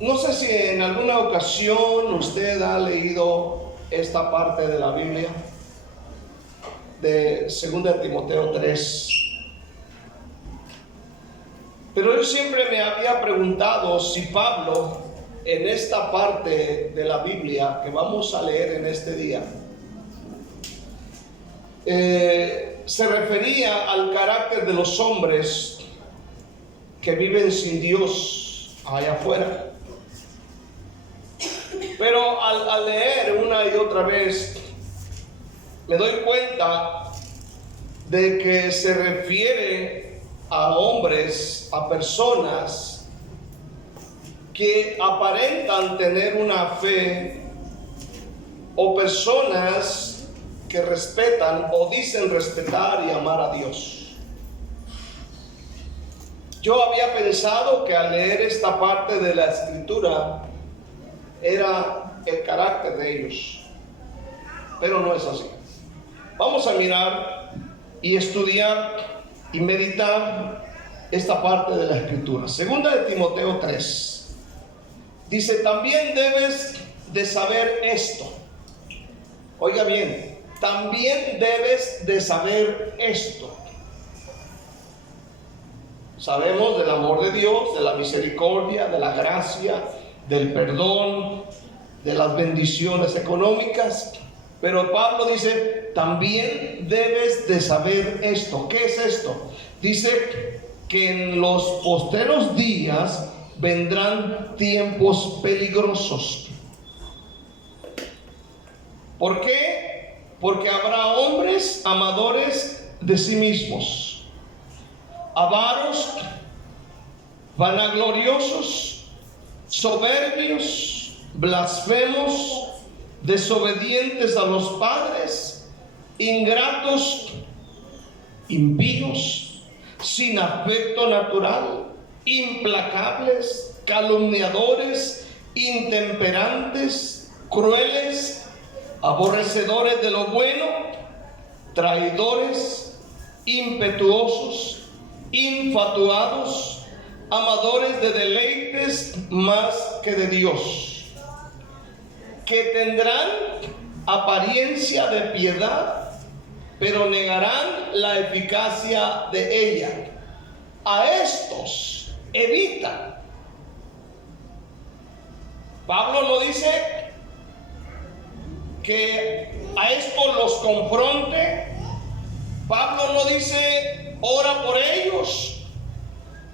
No sé si en alguna ocasión usted ha leído esta parte de la Biblia de 2 Timoteo 3. Pero yo siempre me había preguntado si Pablo, en esta parte de la Biblia que vamos a leer en este día, se refería al carácter de los hombres que viven sin Dios allá afuera. Pero al leer una y otra vez me doy cuenta de que se refiere a hombres, a personas que aparentan tener una fe, o personas que respetan o dicen respetar y amar a Dios. Yo había pensado que al leer esta parte de la Escritura era el carácter de ellos, pero no es así. Vamos a mirar y estudiar y meditar esta parte de la Escritura. 2 Timoteo 3 dice: también debes de saber esto. Oiga bien, también debes de saber esto. Sabemos del amor de Dios, de la misericordia, de la gracia, del perdón, de las bendiciones económicas. Pero Pablo dice: también debes de saber esto. ¿Qué es esto? Dice que en los posteros días vendrán tiempos peligrosos. ¿Por qué? Porque habrá hombres amadores de sí mismos, avaros, vanagloriosos, soberbios, blasfemos, desobedientes a los padres, ingratos, impíos, sin afecto natural, implacables, calumniadores, intemperantes, crueles, aborrecedores de lo bueno, traidores, impetuosos, infatuados, amadores de deleites más que de Dios, que tendrán apariencia de piedad, pero negarán la eficacia de ella. A estos evita. Pablo no dice que a estos los confronte. Pablo no dice ora por ellos.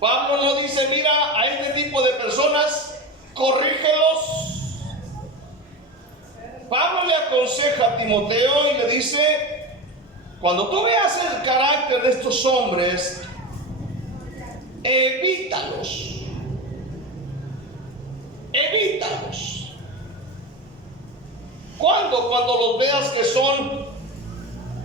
Pablo no dice mira a este tipo de personas, corrígelos. Pablo le aconseja a Timoteo y le dice: cuando tú veas el carácter de estos hombres, evítalos. Evítalos. ¿Cuándo? Cuando los veas que son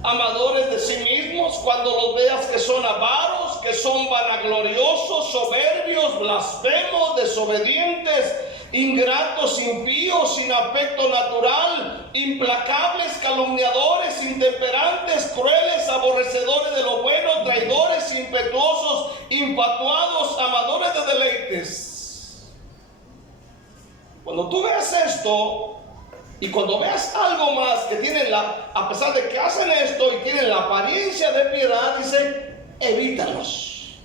amadores de sí mismos, cuando los veas que son avaros, que son vanagloriosos, soberbios, blasfemos, desobedientes, ingratos, impíos, sin afecto natural, implacables, calumniadores, intemperantes, crueles, aborrecedores de lo bueno, traidores, impetuosos, infatuados, amadores de deleites. Cuando tú veas esto, y cuando veas algo más que tienen a pesar de que hacen esto y tienen la apariencia de piedad, dice: evítalos.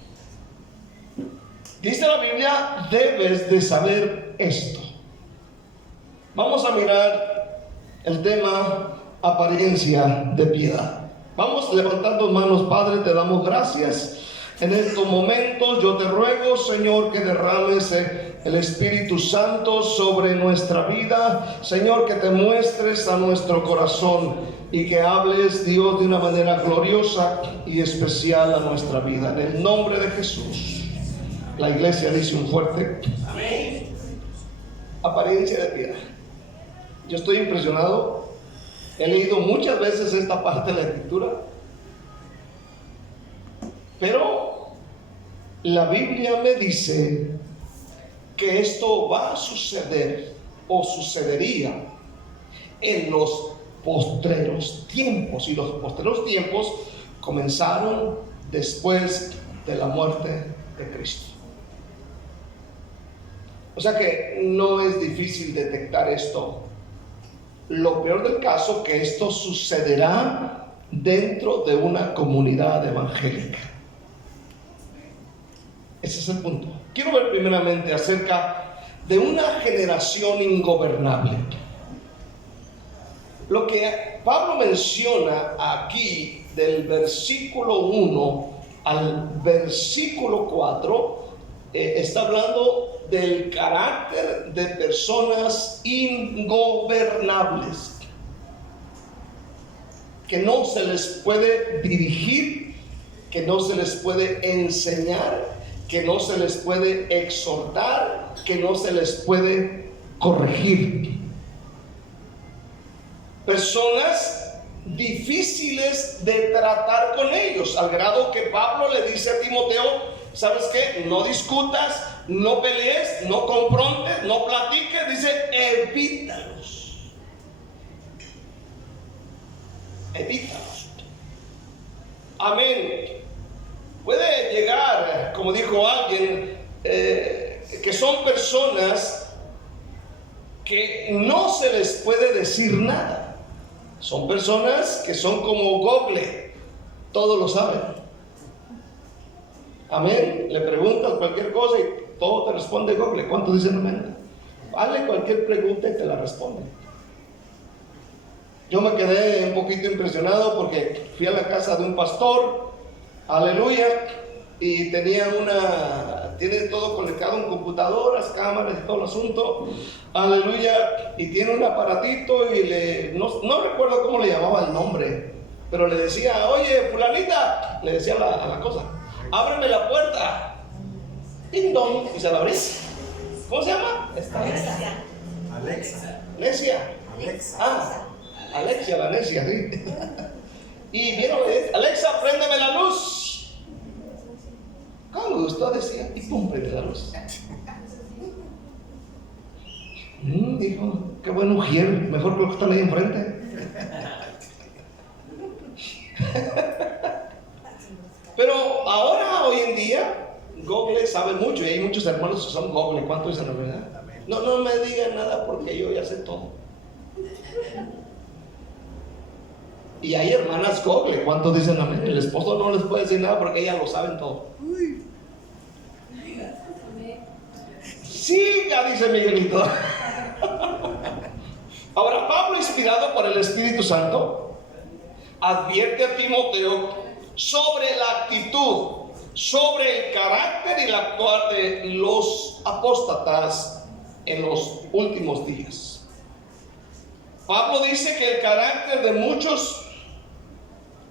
Dice la Biblia: debes de saber esto. Vamos a mirar el tema apariencia de piedad. Vamos levantando manos. Padre, te damos gracias. En estos momentos yo te ruego, Señor, que derrames el Espíritu Santo sobre nuestra vida. Señor, que te muestres a nuestro corazón y que hables, Dios, de una manera gloriosa y especial a nuestra vida. En el nombre de Jesús. La iglesia dice un fuerte amén. Apariencia de piedad. Yo estoy impresionado. He leído muchas veces esta parte de la Escritura, pero la Biblia me dice que esto va a suceder o sucedería en los postreros tiempos, y los postreros tiempos comenzaron después de la muerte de Cristo. O sea que no es difícil detectar esto. Lo peor del caso, que esto sucederá dentro de una comunidad evangélica. Ese es el punto. Quiero ver primeramente acerca de una generación ingobernable. Lo que Pablo menciona aquí del versículo 1 al versículo 4 está hablando del carácter de personas ingobernables, que no se les puede dirigir, que no se les puede enseñar, que no se les puede exhortar, que no se les puede corregir. Personas difíciles de tratar con ellos, al grado que Pablo le dice a Timoteo: ¿sabes qué? No discutas, no pelees, no confrontes, no platiques. Dice, evítalos. Evítalos. Amén. Puede llegar, como dijo alguien, que son personas que no se les puede decir nada. Son personas que son como Google, todo lo saben. Amén. Le preguntas cualquier cosa y todo te responde Google. ¿Cuántos dicen amén? Hazle cualquier pregunta y te la responde. Yo me quedé un poquito impresionado porque fui a la casa de un pastor, aleluya, y tiene todo conectado en computadoras, cámaras y todo el asunto, aleluya, y tiene un aparatito y no recuerdo cómo le llamaba el nombre, pero le decía: oye, fulanita, le decía a la cosa, ábreme la puerta, ding dong, y se la abrí. ¿Cómo se llama? Alexa. Alexia, la necia, sí. Y vieron, Alexa, préndeme la luz. Con gusto decía, y pum, prende la luz. Dijo, qué buen ujier, mejor que lo que están ahí enfrente. Pero ahora, hoy en día, Google sabe mucho, y hay muchos hermanos que son Google. ¿Cuánto dicen la verdad? No me digan nada porque yo ya sé todo. Y hay hermanas Google. ¿Cuántos dicen amén? El esposo no les puede decir nada porque ellas lo saben todo. Sí, ya dice Miguelito. Ahora, Pablo, inspirado por el Espíritu Santo, advierte a Timoteo sobre la actitud, sobre el carácter y el actuar de los apóstatas en los últimos días. Pablo dice que el carácter de muchos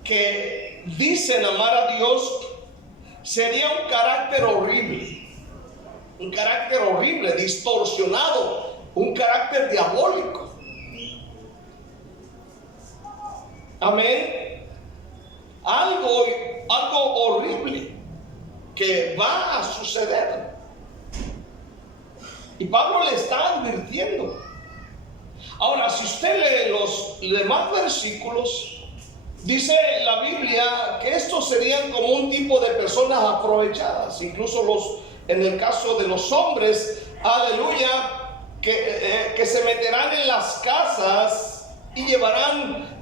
que dicen amar a Dios sería un carácter horrible, distorsionado, un carácter diabólico. Amén. Algo horrible que va a suceder. Y Pablo le está advirtiendo. Ahora, si usted lee los demás versículos, dice la Biblia que estos serían como un tipo de personas aprovechadas. Incluso en el caso de los hombres, aleluya, que se meterán en las casas y llevarán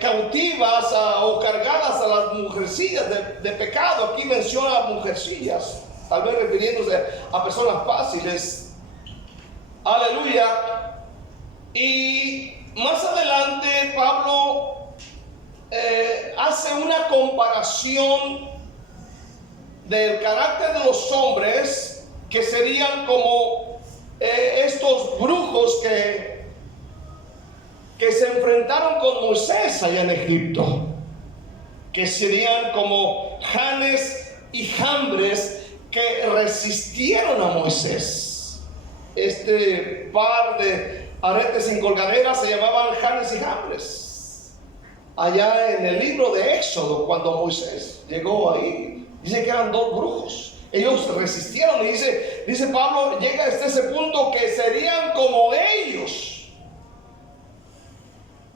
cautivas o cargadas a las mujercillas de pecado. Aquí menciona mujercillas, tal vez refiriéndose a personas fáciles. Aleluya. Y más adelante Pablo hace una comparación del carácter de los hombres, que serían como estos brujos que se enfrentaron con Moisés allá en Egipto, que serían como Janes y Jambres que resistieron a Moisés. Este par de aretes sin colgadera se llamaban Janes y Jambres. Allá en el libro de Éxodo, cuando Moisés llegó ahí, dice que eran dos brujos. Ellos resistieron, y dice Pablo, llega hasta ese punto que serían como ellos.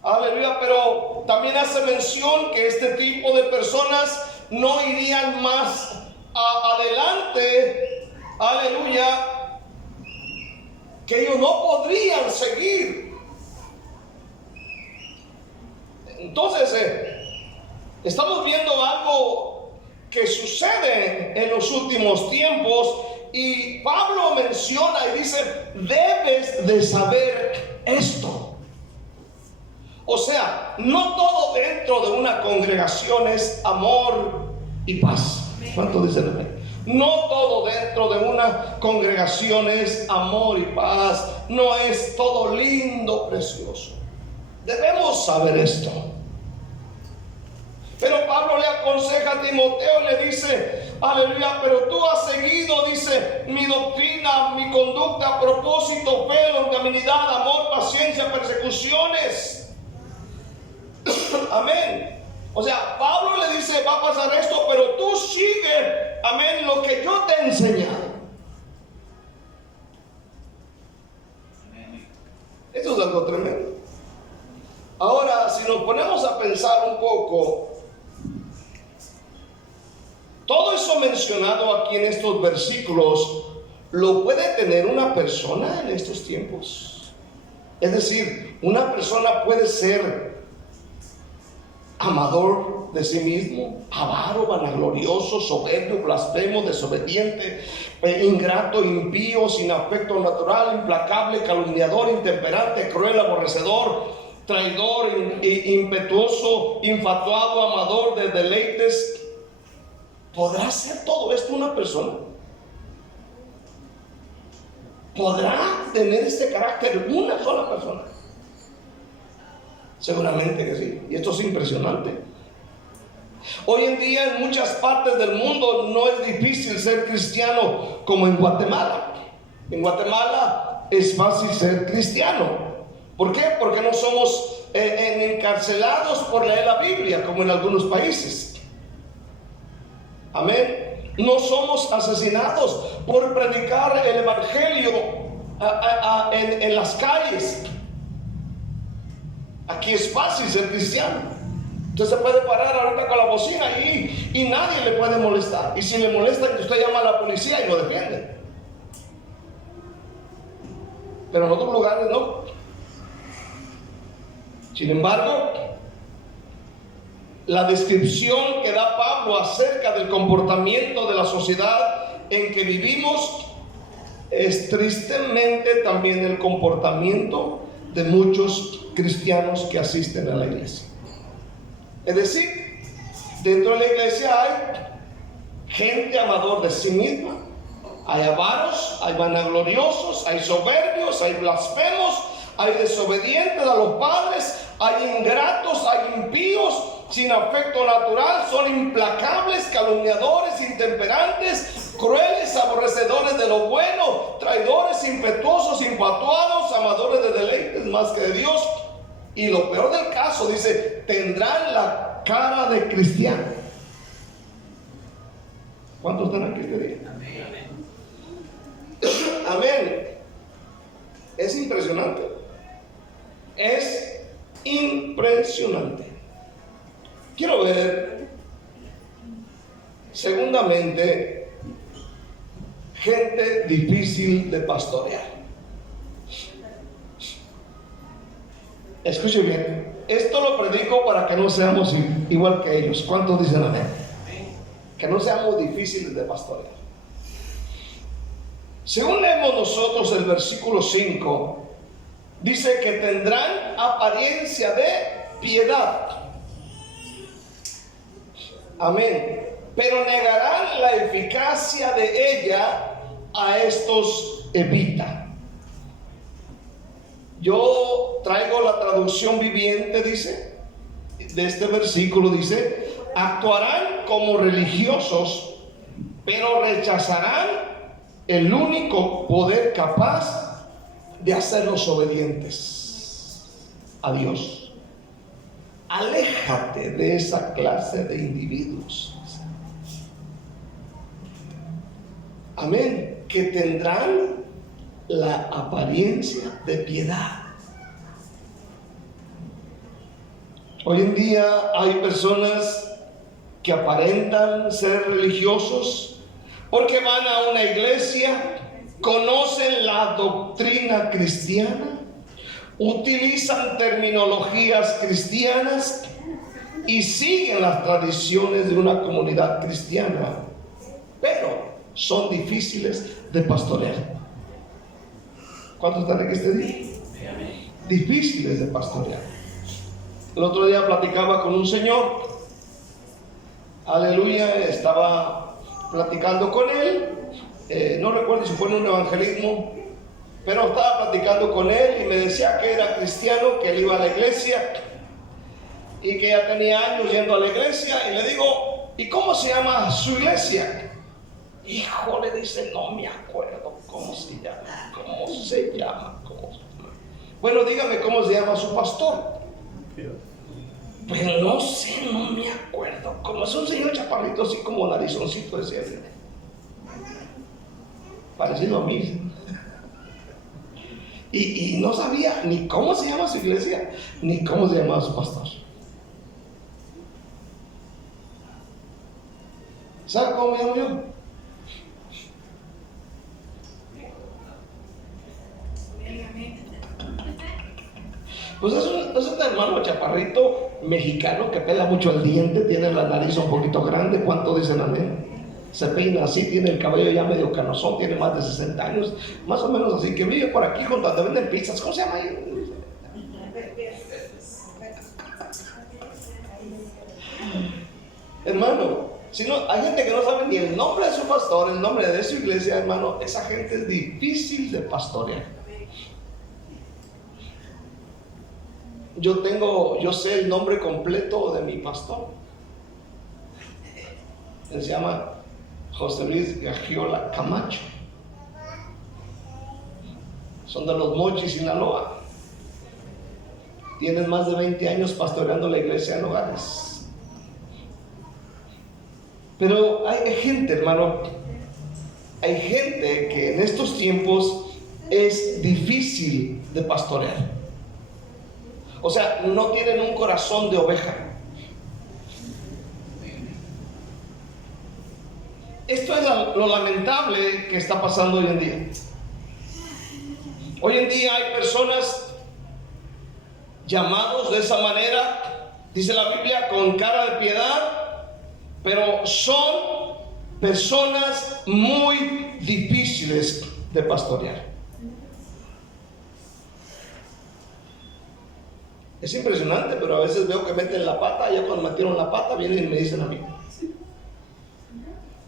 Aleluya. Pero también hace mención que este tipo de personas no irían más adelante, aleluya, no podrían seguir. Entonces, estamos viendo algo que sucede en los últimos tiempos, y Pablo menciona y dice: debes de saber esto. O sea, no todo dentro de una congregación es amor y paz. ¿Cuánto dicen amén? No todo dentro de una congregación es amor y paz. No es todo lindo, precioso. Debemos saber esto. Pero Pablo le aconseja a Timoteo y le dice: aleluya, pero tú has seguido, dice, mi doctrina, mi conducta, propósito, fe, longanimidad, amor, paciencia, persecuciones. Amén. O sea, Pablo le dice: va a pasar esto, pero tú sigue, amén, lo que yo te he enseñado. Eso es algo tremendo. Ahora, si nos ponemos a pensar un poco, todo eso mencionado aquí en estos versículos lo puede tener una persona en estos tiempos. Es decir, una persona puede ser amador de sí mismo, avaro, vanaglorioso, soberbio, blasfemo, desobediente, ingrato, impío, sin afecto natural, implacable, calumniador, intemperante, cruel, aborrecedor, traidor, impetuoso, infatuado, amador de deleites. ¿Podrá ser todo esto una persona? ¿Podrá tener este carácter una sola persona? Seguramente que sí. Y esto es impresionante. Hoy en día en muchas partes del mundo no es difícil ser cristiano como en Guatemala. En Guatemala es fácil ser cristiano. ¿Por qué? Porque no somos encarcelados por leer la Biblia como en algunos países. Amén. No somos asesinados por predicar el evangelio en las calles. Aquí es fácil ser cristiano. Usted se puede parar ahorita con la bocina y nadie le puede molestar. Y si le molesta, usted llama a la policía y lo defiende. Pero en otros lugares no. Sin embargo, la descripción que da Pablo acerca del comportamiento de la sociedad en que vivimos es tristemente también el comportamiento de muchos cristianos que asisten a la iglesia. Es decir, dentro de la iglesia hay gente amador de sí misma, hay avaros, hay vanagloriosos, hay soberbios, hay blasfemos, hay desobedientes a los padres, hay ingratos, hay impíos, sin afecto natural, son implacables, calumniadores, intemperantes, crueles, aborrecedores de lo bueno, traidores, impetuosos, infatuados, amadores de deleites más que de Dios. Y lo peor del caso, dice, tendrán la cara de cristiano. ¿Cuántos están aquí este día? Amén. Amén. Es impresionante. Es impresionante. Quiero ver, segundamente, gente difícil de pastorear. Escuche bien, esto lo predico para que no seamos igual que ellos. ¿Cuántos dicen amén? Que no seamos difíciles de pastorear. Según leemos nosotros el versículo 5, dice que tendrán apariencia de piedad. Amén. Pero negarán la eficacia de ella, a estos evita. Yo traigo la traducción viviente, dice, de este versículo, dice: actuarán como religiosos, pero rechazarán el único poder capaz de hacerlos obedientes a Dios. Aléjate de esa clase de individuos. Amén. Que tendrán la apariencia de piedad. Hoy en día hay personas que aparentan ser religiosos porque van a una iglesia conocen la doctrina cristiana, utilizan terminologías cristianas y siguen las tradiciones de una comunidad cristiana, pero son difíciles de pastorear. ¿Cuántos están aquí este día? Difíciles de pastorear. El otro día platicaba con un señor, aleluya, estaba platicando con él, no recuerdo si fue en un evangelismo, pero estaba platicando con él y me decía que era cristiano, que él iba a la iglesia y que ya tenía años yendo a la iglesia. Y le digo, ¿y cómo se llama su iglesia? Hijo, le dice, no me acuerdo cómo se llama. Bueno, dígame cómo se llama su pastor. Pues no sé, no me acuerdo. Como es un señor chaparrito, así como narizoncito, decía él. Parecido a mí. Y no sabía ni cómo se llama su iglesia, ni cómo se llamaba su pastor. ¿Sabe cómo me llamo yo? Pues es un hermano chaparrito mexicano que pela mucho el diente, tiene la nariz un poquito grande. ¿Cuánto dicen amén? Se peina así, tiene el cabello ya medio canosón, tiene más de 60 años, más o menos así, que vive por aquí junto a donde venden pizzas. ¿Cómo se llama ahí? Hermano, si no, hay gente que no sabe ni el nombre de su pastor, el nombre de su iglesia, hermano. Esa gente es difícil de pastorear. Yo sé el nombre completo de mi pastor. Él se llama José Luis Gagiola Camacho. Son de Los Mochis, Sinaloa. Tienen más de 20 años pastoreando la iglesia en Nogales. Pero hay gente, hermano, hay gente que en estos tiempos es difícil de pastorear. O sea, no tienen un corazón de oveja. Esto es lo lamentable que está pasando hoy en día. Hoy en día hay personas llamados de esa manera, dice la Biblia, con cara de piedad, pero son personas muy difíciles de pastorear. Es impresionante, pero a veces veo que meten la pata. Ya cuando metieron la pata vienen y me dicen a mí.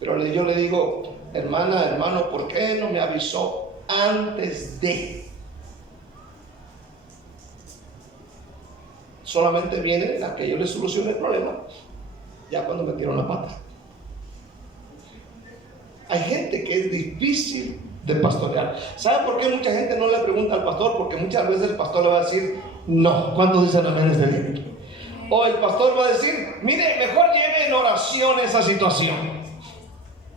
Pero yo le digo, hermana, hermano, ¿por qué no me avisó antes de? Solamente vienen a que yo les solucione el problema ya cuando metieron la pata. Hay gente que es difícil de pastorear. ¿Sabe por qué mucha gente no le pregunta al pastor? Porque muchas veces el pastor le va a decir no. ¿Cuántos dicen amén este día? O el pastor va a decir, mire, mejor lleve en oración esa situación.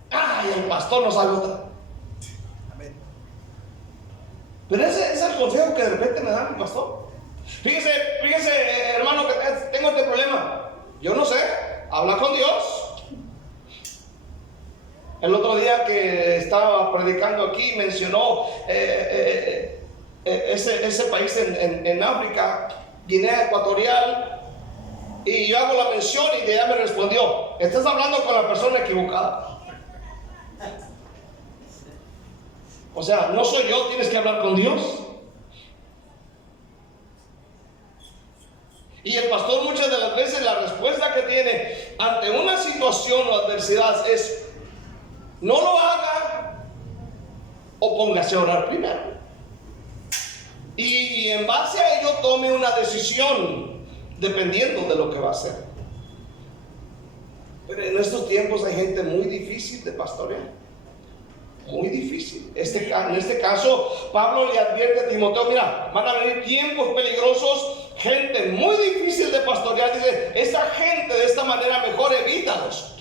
Ay, el pastor no sabe otra. Amén. Pero ese es el consejo que de repente me da mi pastor. Fíjese, hermano, que tengo este problema. Yo no sé, habla con Dios. El otro día que estaba predicando aquí mencionó ese país en África, Guinea Ecuatorial, y yo hago la mención y ella me respondió, estás hablando con la persona equivocada. O sea, no soy yo, tienes que hablar con Dios. Y el pastor muchas de las veces la respuesta que tiene ante una situación o adversidad es, no lo haga o póngase a orar primero. Y en base a ello tome una decisión dependiendo de lo que va a hacer. Pero en estos tiempos hay gente muy difícil de pastorear. Muy difícil. En este caso, Pablo le advierte a Timoteo, mira, van a venir tiempos peligrosos, gente muy difícil de pastorear. Dice, esta gente de esta manera mejor evítalos.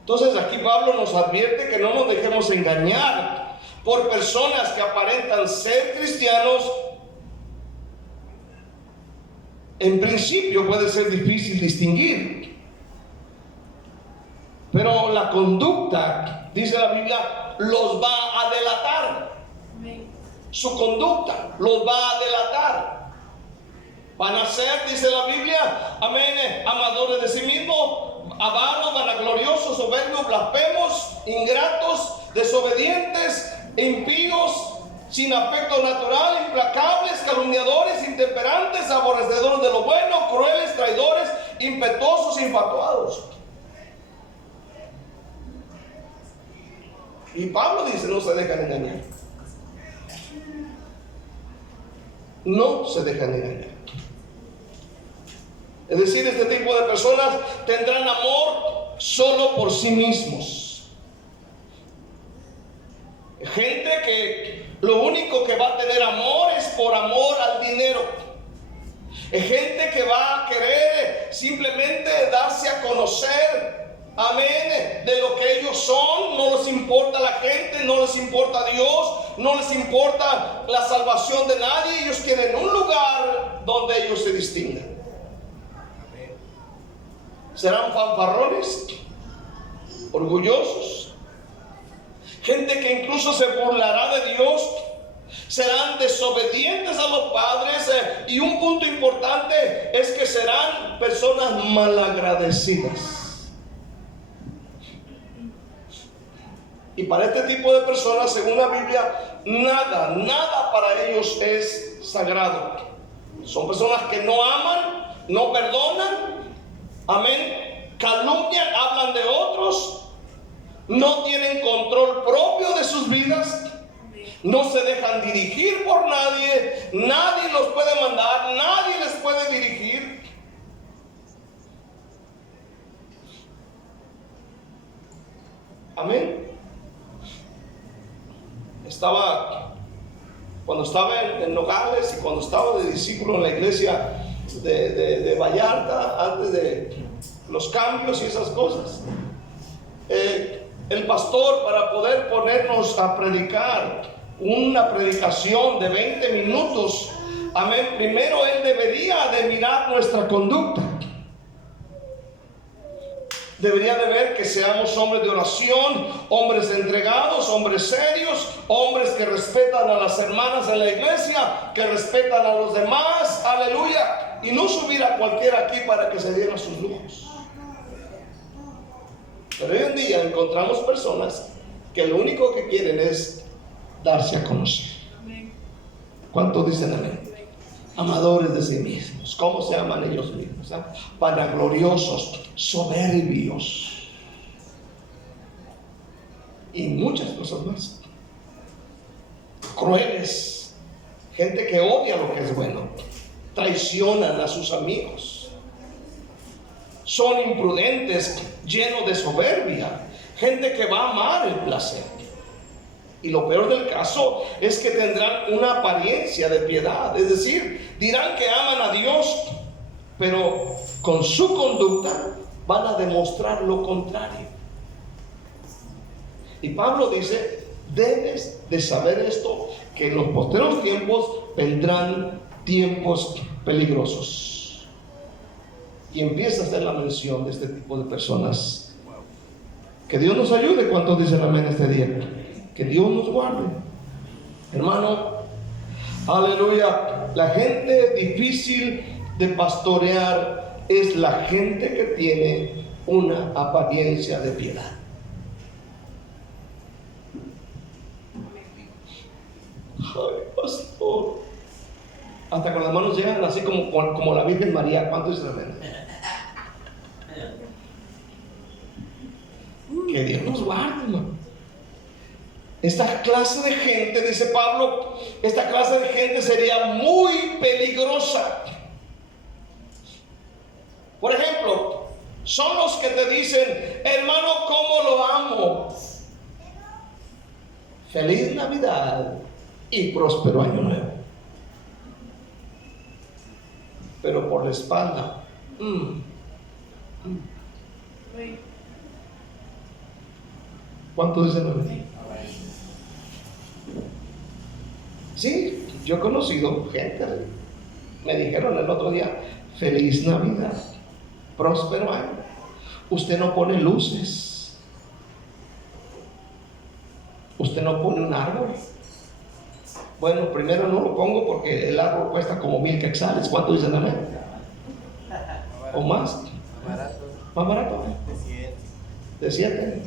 Entonces aquí Pablo nos advierte que no nos dejemos engañar por personas que aparentan ser cristianos. En principio puede ser difícil distinguir. Pero la conducta, dice la Biblia, los va a delatar. Su conducta los va a delatar. Van a ser, dice la Biblia, amén, amadores de sí mismos, avaros, vanagloriosos, soberbios, blasfemos, ingratos, desobedientes, impíos, sin afecto natural, implacables, calumniadores, intemperantes, aborrecedores de lo bueno, crueles, traidores, impetuosos, infatuados. Y Pablo dice, no se dejan engañar. No se dejan engañar. Es decir, este tipo de personas tendrán amor solo por sí mismos. Gente que lo único que va a tener amor es por amor al dinero. Es gente que va a querer simplemente darse a conocer, amén, de lo que ellos son. No les importa la gente, no les importa Dios, no les importa la salvación de nadie. Ellos quieren un lugar donde ellos se distingan. Serán fanfarrones, orgullosos, gente que incluso se burlará de Dios, serán desobedientes a los padres, y un punto importante es que serán personas malagradecidas. Y para este tipo de personas, según la Biblia, nada para ellos es sagrado. Son personas que no aman, no perdonan, amén, calumnian, hablan de otros, no tienen control propio de sus vidas, no se dejan dirigir por nadie, nadie los puede mandar, nadie les puede dirigir. Amén. Cuando estaba en Nogales y cuando estaba de discípulo en la iglesia de Vallarta, antes de los cambios y esas cosas, el pastor, para poder ponernos a predicar una predicación de 20 minutos, amén, primero él debería de mirar nuestra conducta. Debería de ver que seamos hombres de oración, hombres entregados, hombres serios, hombres que respetan a las hermanas en la iglesia, que respetan a los demás, aleluya, y no subir a cualquiera aquí para que se dieran sus lujos. Pero hoy en día encontramos personas que lo único que quieren es darse a conocer. ¿Cuántos dicen amén? Amadores de sí mismos. ¿Cómo se aman ellos mismos? Vanagloriosos, soberbios y muchas cosas más. Crueles, gente que odia lo que es bueno, traicionan a sus amigos, son imprudentes, llenos de soberbia, gente que va a amar el placer. Y lo peor del caso es que tendrán una apariencia de piedad, es decir, dirán que aman a Dios, pero con su conducta van a demostrar lo contrario. Y Pablo dice, debes de saber esto, que en los posteros tiempos vendrán tiempos peligrosos. Y empieza a hacer la mención de este tipo de personas. Que Dios nos ayude. ¿Cuántos dicen amén este día? Que Dios nos guarde. Hermano, aleluya. La gente difícil de pastorear es la gente que tiene una apariencia de piedad. Ay, pastor. Hasta con las manos llegan así como la Virgen María. ¿Cuántos dicen amén? Que Dios nos guarde, hermano. Esta clase de gente, dice Pablo, esta clase de gente sería muy peligrosa. Por ejemplo, son los que te dicen, hermano, ¿cómo lo amo? Feliz Navidad y próspero año nuevo. Pero por la espalda, ¿cuántos dicen amén? Sí, yo he conocido gente, me dijeron el otro día, feliz Navidad, próspero año. Usted no pone luces, usted no pone un árbol. Bueno, primero no lo pongo porque el árbol cuesta como 1000 quetzales. ¿Cuánto dicen amén? ¿O más? ¿Más barato? ¿De 7?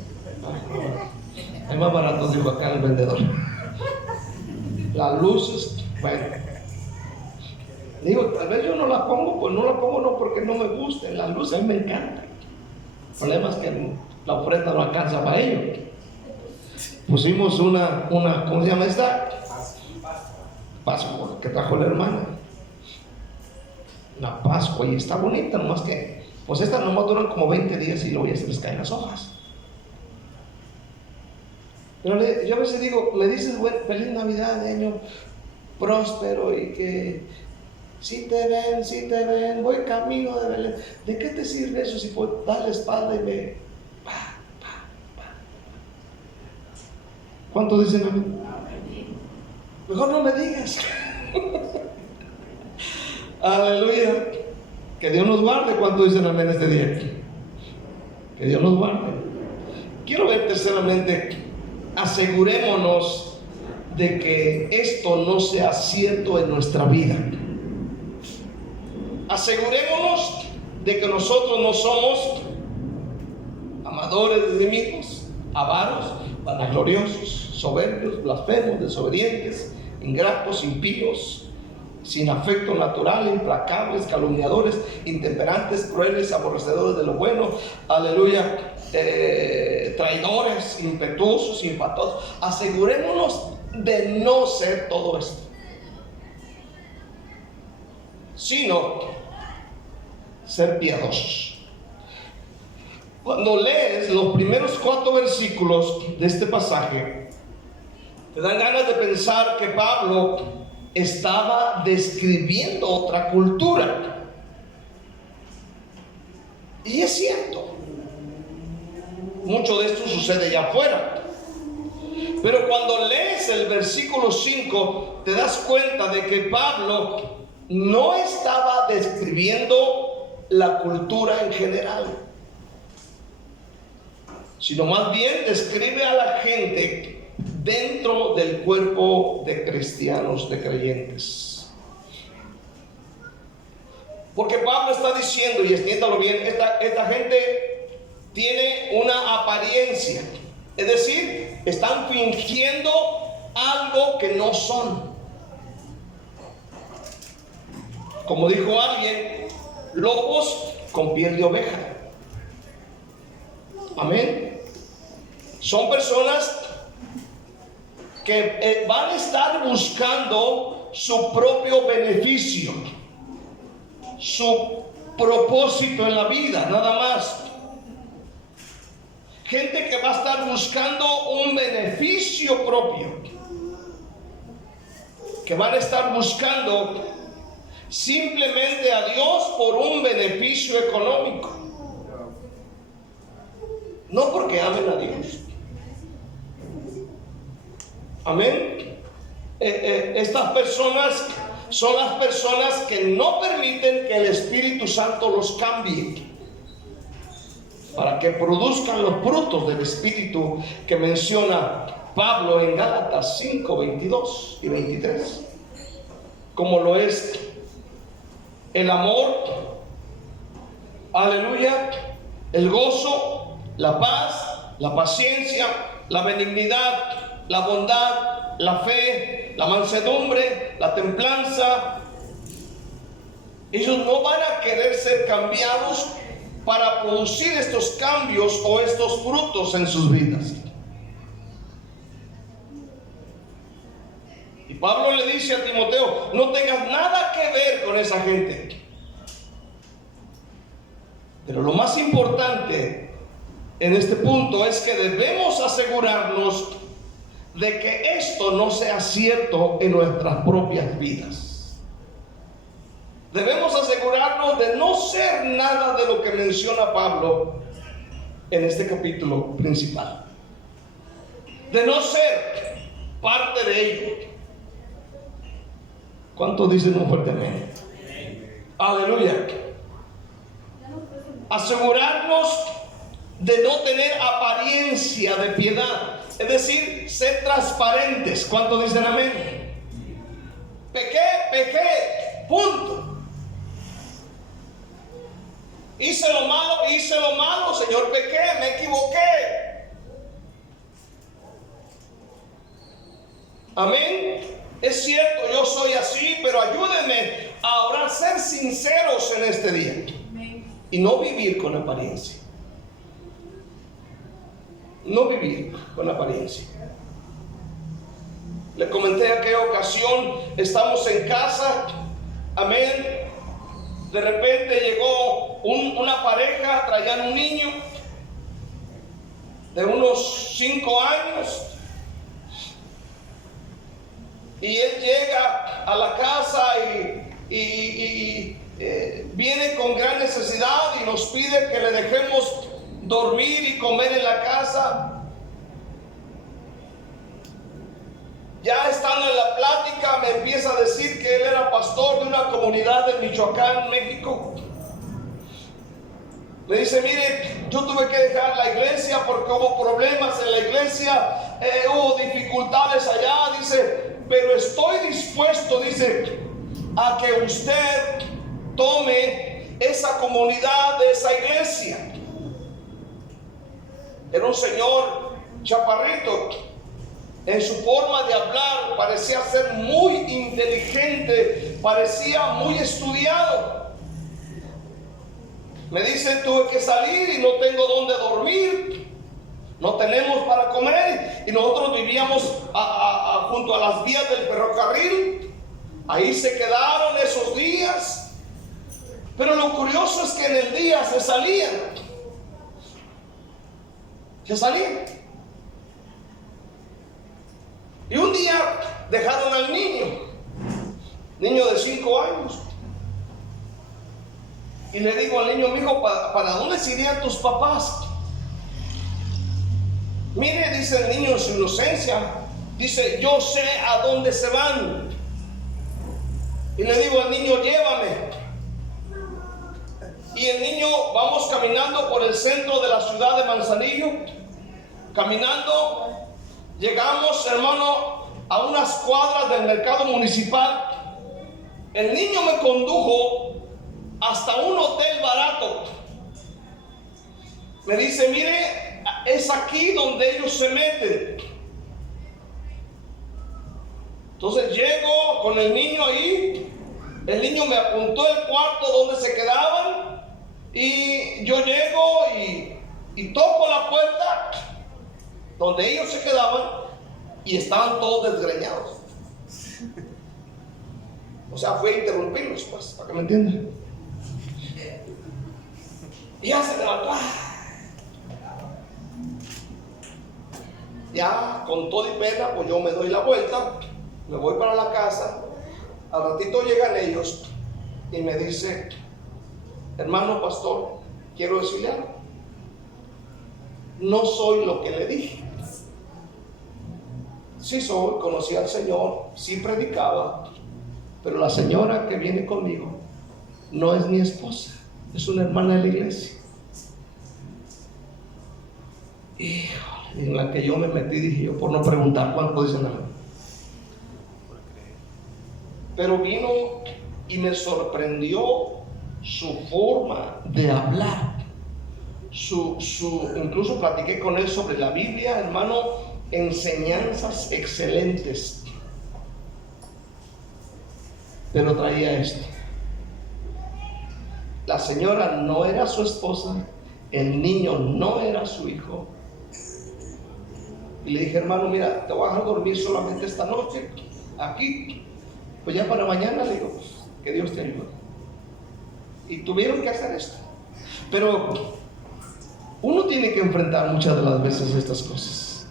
Es más barato, dijo acá el vendedor. Las luces, bueno. Digo, tal vez yo no la pongo, pues no la pongo no porque no me gusten las luces, a mí me encantan. El problema es que la oferta no alcanza para ello. Pusimos una ¿cómo se llama esta? Pascua, que trajo la hermana. Una Pascua, y está bonita, nomás que, pues estas nomás duran como 20 días y luego ya se les caen las hojas. Pero yo a veces digo, me dices, bueno, feliz Navidad, año próspero, y que si te ven, voy camino de Belén. ¿De qué te sirve eso si puedo dar la espalda y me... ¿Cuántos dicen amén? Mejor no me digas. Aleluya. Que Dios nos guarde. ¿Cuántos dicen amén este día? Que Dios nos guarde. Quiero ver terceramente, asegurémonos de que esto no sea cierto en nuestra vida. Asegurémonos de que nosotros no somos amadores de enemigos, avaros, vanagloriosos, soberbios, blasfemos, desobedientes, ingratos, impíos, sin afecto natural, implacables, calumniadores, intemperantes, crueles, aborrecedores de lo bueno, aleluya, traidores, impetuosos, infatuosos. Asegurémonos de no ser todo esto, sino ser piadosos. Cuando lees los primeros 4 versículos de este pasaje, te dan ganas de pensar que Pablo estaba describiendo otra cultura. Y es cierto, mucho de esto sucede allá afuera. Pero cuando lees el versículo 5, te das cuenta de que Pablo no estaba describiendo la cultura en general, sino más bien describe a la gente dentro del cuerpo de cristianos, de creyentes. Porque Pablo está diciendo, y entiéndalo bien, esta gente tiene una apariencia, es decir, están fingiendo algo que no son. Como dijo alguien, lobos con piel de oveja. Amén. Son personas que van a estar buscando su propio beneficio, su propósito en la vida, nada más. Gente que va a estar buscando un beneficio propio, que van a estar buscando simplemente a Dios por un beneficio económico, no porque amen a Dios. Amén. Estas personas son las personas que no permiten que el Espíritu Santo los cambie, para que produzcan los frutos del Espíritu que menciona Pablo en Gálatas 5, 22 y 23, como lo es el amor, aleluya, el gozo, la paz, la paciencia, la benignidad, la bondad, la fe, la mansedumbre, la templanza. Ellos no van a querer ser cambiados para producir estos cambios o estos frutos en sus vidas. Y Pablo le dice a Timoteo, no tengas nada que ver con esa gente. Pero lo más importante en este punto es que debemos asegurarnos de que esto no sea cierto en nuestras propias vidas. Debemos asegurarnos de no ser nada de lo que menciona Pablo en este capítulo principal, de no ser parte de ello. ¿Cuántos dicen un fuerte amén? Aleluya. Asegurarnos de no tener apariencia de piedad. Es decir, ser transparentes. ¿Cuántos dicen amén? Pequé, punto. Hice lo malo, Señor, pequé, me equivoqué. Amén. Es cierto, yo soy así, pero ayúdenme a orar, ser sinceros en este día. Y no vivir con apariencia. No vivir con apariencia. Le comenté aquella ocasión, estamos en casa, amén. De repente llegó una pareja, traían un niño de unos 5 años. Y él llega a la casa y viene con gran necesidad y nos pide que le dejemos dormir y comer en la casa. Ya estando en la plática me empieza a decir que él era pastor de una comunidad de Michoacán, México. Me dice, mire, yo tuve que dejar la iglesia porque hubo problemas en la iglesia, hubo dificultades allá, dice, pero estoy dispuesto, dice, a que usted tome esa comunidad de esa iglesia. Era un señor chaparrito. En su forma de hablar parecía ser muy inteligente, parecía muy estudiado. Me dice, tuve que salir y no tengo dónde dormir, no tenemos para comer, y nosotros vivíamos junto a las vías del ferrocarril. Ahí se quedaron esos días. Pero lo curioso es que en el día se salían. Y un día dejaron al niño de 5 años. Y le digo al niño, mijo, ¿para dónde se irían tus papás? Mire, dice el niño en su inocencia, dice, yo sé a dónde se van. Y le digo al niño, llévame. Y el niño, vamos caminando por el centro de la ciudad de Manzanillo. Caminando, llegamos, hermano, a unas cuadras del mercado municipal. El niño me condujo hasta un hotel barato. Me dice, mire, es aquí donde ellos se meten. Entonces llego con el niño ahí. El niño me apuntó el cuarto donde se quedaban. Y yo llego y toco la puerta donde ellos se quedaban y estaban todos desgreñados. O sea, fue a interrumpirlos, pues, para que me entiendan. Y ya se levantó. Ya con todo y pena, pues yo me doy la vuelta, me voy para la casa. Al ratito llegan ellos y me dice, hermano pastor, quiero decirle algo. No soy lo que le dije. Sí soy, conocí al Señor, sí predicaba, pero la señora que viene conmigo no es mi esposa, es una hermana de la iglesia. Híjole, en la que yo me metí, dije yo, por no preguntar cuánto dicen nada. Pero vino y me sorprendió su forma de hablar. Incluso platiqué con él sobre la Biblia, hermano, enseñanzas excelentes. Pero traía esto. La señora no era su esposa, el niño no era su hijo. Y le dije, hermano, mira, te voy a dejar dormir solamente esta noche, aquí. Pues ya para mañana, le digo, pues, que Dios te ayude. Y tuvieron que hacer esto. Pero uno tiene que enfrentar muchas de las veces estas cosas.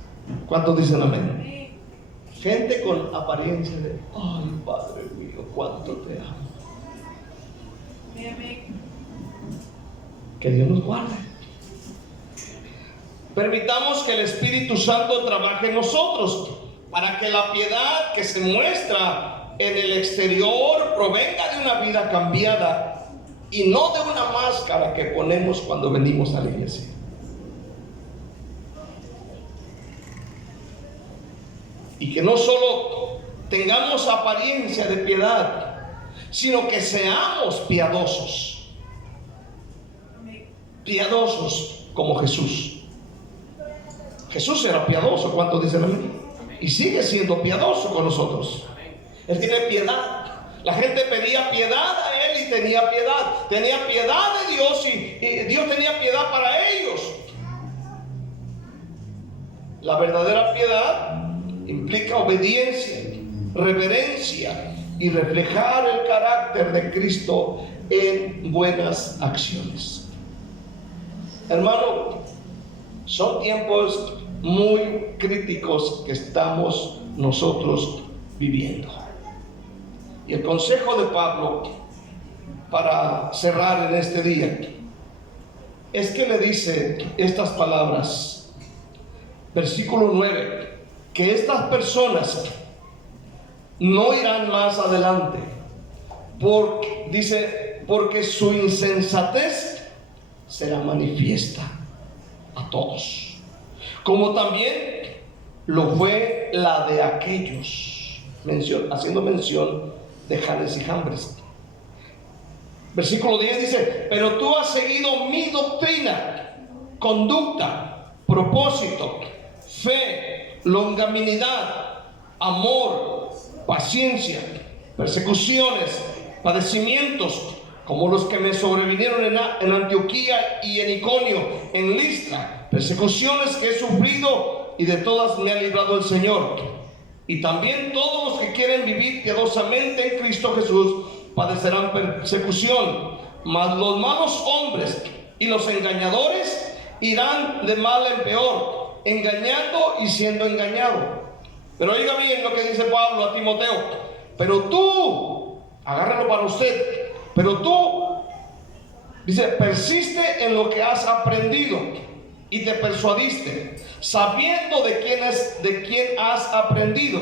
¿Cuántos dicen amén? Gente con apariencia de, ay, Padre mío, cuánto te amo. Que Dios nos guarde. Permitamos que el Espíritu Santo trabaje en nosotros para que la piedad que se muestra en el exterior provenga de una vida cambiada y no de una máscara que ponemos cuando venimos a la iglesia. Y que no solo tengamos apariencia de piedad, sino que seamos piadosos. Piadosos como Jesús. Jesús era piadoso, ¿cuántos dicen amén? Y sigue siendo piadoso con nosotros. Él tiene piedad. La gente pedía piedad a Él y tenía piedad. Tenía piedad de Dios y Dios tenía piedad para ellos. La verdadera piedad implica obediencia, reverencia y reflejar el carácter de Cristo en buenas acciones. Hermano, son tiempos muy críticos que estamos nosotros viviendo. Y el consejo de Pablo para cerrar en este día es que le dice estas palabras. Versículo 9, que estas personas no irán más adelante, porque su insensatez será manifiesta a todos, como también lo fue la de aquellos, haciendo mención de Janes y Jambres. Versículo 10 dice: pero tú has seguido mi doctrina, conducta, propósito, fe, longanimidad, amor, paciencia, persecuciones, padecimientos, como los que me sobrevinieron en Antioquía y en Iconio, en Listra, persecuciones que he sufrido y de todas me ha librado el Señor. Y también todos los que quieren vivir piadosamente en Cristo Jesús padecerán persecución. Mas los malos hombres y los engañadores irán de mal en peor, engañando y siendo engañado. Pero oiga bien lo que dice Pablo a Timoteo: pero tú, agárralo para usted, pero tú, dice, persiste en lo que has aprendido y te persuadiste, sabiendo de quién has aprendido,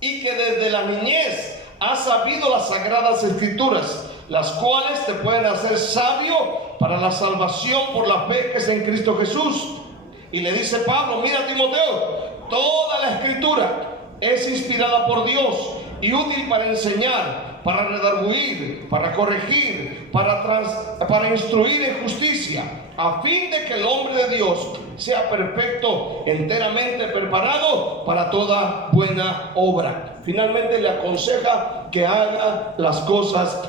y que desde la niñez has sabido las sagradas escrituras, las cuales te pueden hacer sabio para la salvación por la fe que es en Cristo Jesús. Y le dice Pablo: mira, Timoteo, toda la escritura es inspirada por Dios y útil para enseñar, para redarguir, para corregir, para instruir en justicia, a fin de que el hombre de Dios sea perfecto, enteramente preparado para toda buena obra. Finalmente le aconseja que haga las cosas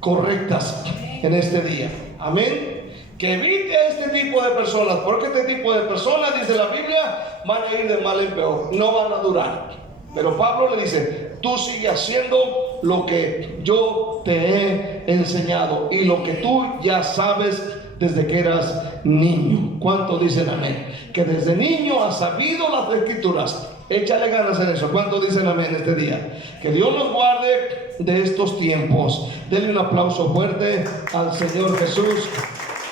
correctas en este día. Amén. Que evite a este tipo de personas, porque este tipo de personas, dice la Biblia, van a ir de mal en peor, no van a durar. Pero Pablo le dice: tú sigue haciendo lo que yo te he enseñado y lo que tú ya sabes desde que eras niño. ¿Cuántos dicen amén? Que desde niño has sabido las escrituras. Échale ganas en eso. ¿Cuántos dicen amén este día? Que Dios nos guarde de estos tiempos. Denle un aplauso fuerte al Señor Jesús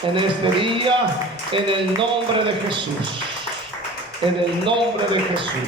en este día, en el nombre de Jesús. En el nombre de Jesús.